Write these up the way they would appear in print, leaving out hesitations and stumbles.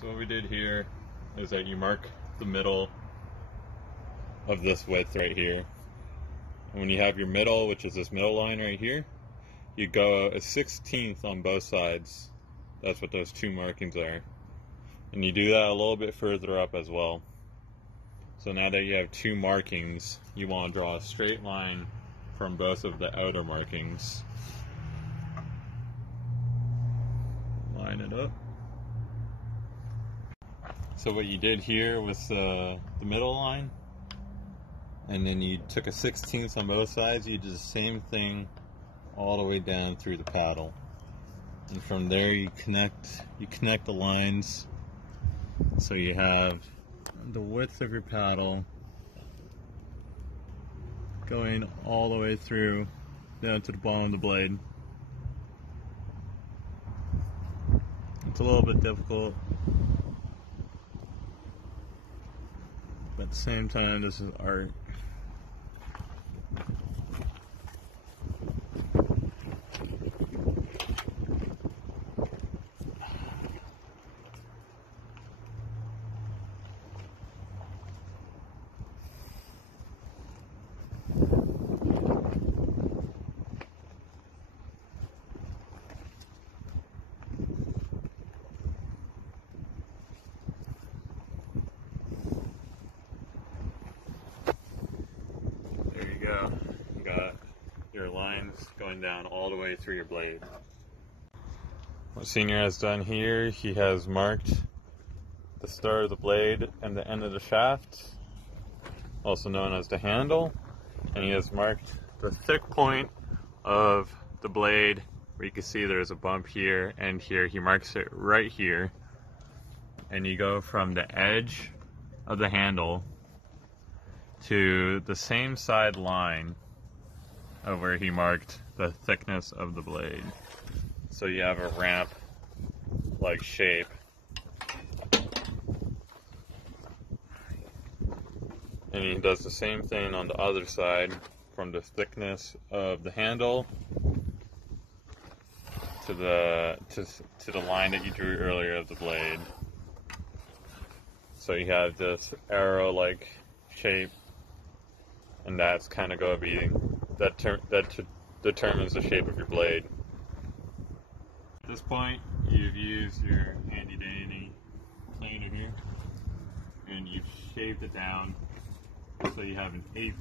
So what we did here is that you mark the middle of this width right here. And when you have your middle, which is this middle line right here, you go a 1/16 on both sides. That's what those two markings are. And you do that a little bit further up as well. So now that you have two markings, you want to draw a straight line from both of the outer markings. Line it up. So what you did here was the middle line, and then you took a 1/16 on both sides. You did the same thing all the way down through the paddle, and from there you connect the lines, so you have the width of your paddle going all the way through down to the bottom of the blade. It's a little bit difficult, but at the same time, this is art. You got your lines going down all the way through your blade. What Senior has done here, he has marked the start of the blade and the end of the shaft, also known as the handle, and he has marked the thick point of the blade, where you can see there's a bump here and here. He marks it right here, and you go from the edge of the handle to the same side line of where he marked the thickness of the blade. So you have a ramp like shape. And he does the same thing on the other side, from the thickness of the handle to the line that you drew earlier of the blade. So you have this arrow like shape, and that's kind of going to be that determines the shape of your blade. At this point, you've used your handy dandy planer here, and you've shaved it down so you have an 1/8,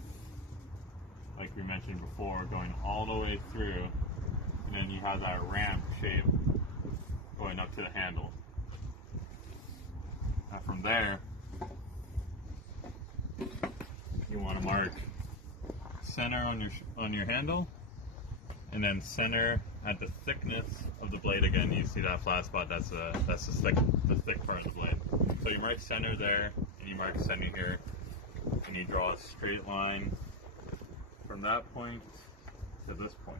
like we mentioned before, going all the way through, and then you have that ramp shape going up to the handle. Now from there, you want to mark center on your handle, and then center at the thickness of the blade again. You see that flat spot? That's the thick part of the blade. So you mark center there, and you mark center here, and you draw a straight line from that point to this point.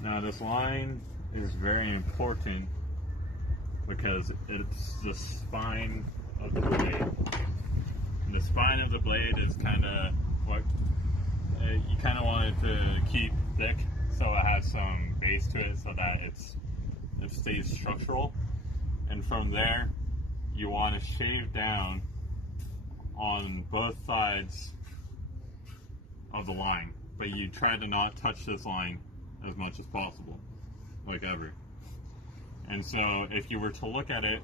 Now this line is very important because it's the spine of the blade. And the spine of the blade is kind of what you kind of want it to keep thick, so it has some base to it, so that it stays structural. And from there, you want to shave down on both sides of the line, but you try to not touch this line as much as possible, like ever. And so if you were to look at it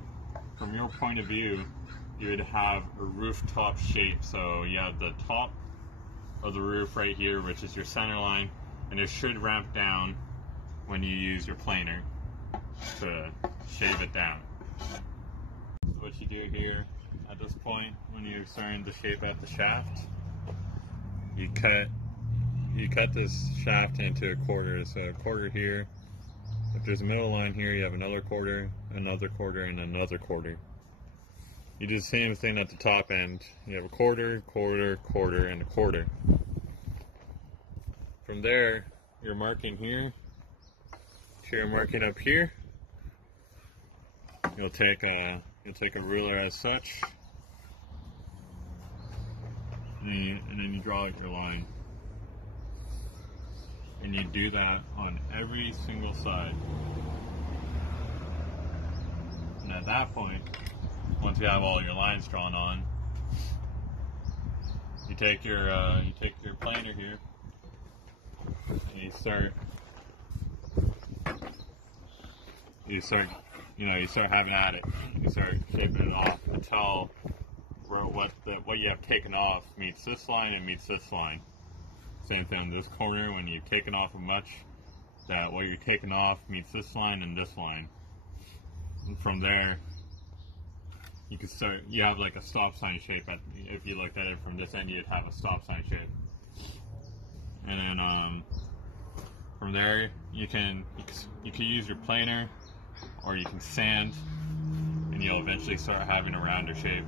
from your point of view, you would have a rooftop shape. So you have the top of the roof right here, which is your center line, and it should ramp down when you use your planer to shave it down. So what you do here at this point, when you're starting to shape out the shaft, you cut this shaft into a quarter. So a quarter here. If there's a middle line here, you have another quarter, and another quarter. You do the same thing at the top end. You have a quarter, quarter, quarter, and a quarter. From there, you're marking here. So you're marking up here. You'll take a ruler as such, and then you draw out your line. And you do that on every single side. And at that point, once you have all your lines drawn on, you take your planer here, and you start having at it. You start shaping it off until what you have taken off meets this line and meets this line. Same thing in this corner, when you've taken off a much, that what you're taking off meets this line and this line. And from there, you can start, you have like a stop sign shape. If you looked at it from this end, you'd have a stop sign shape. And then from there, you can use your planer, or you can sand, and you'll eventually start having a rounder shape.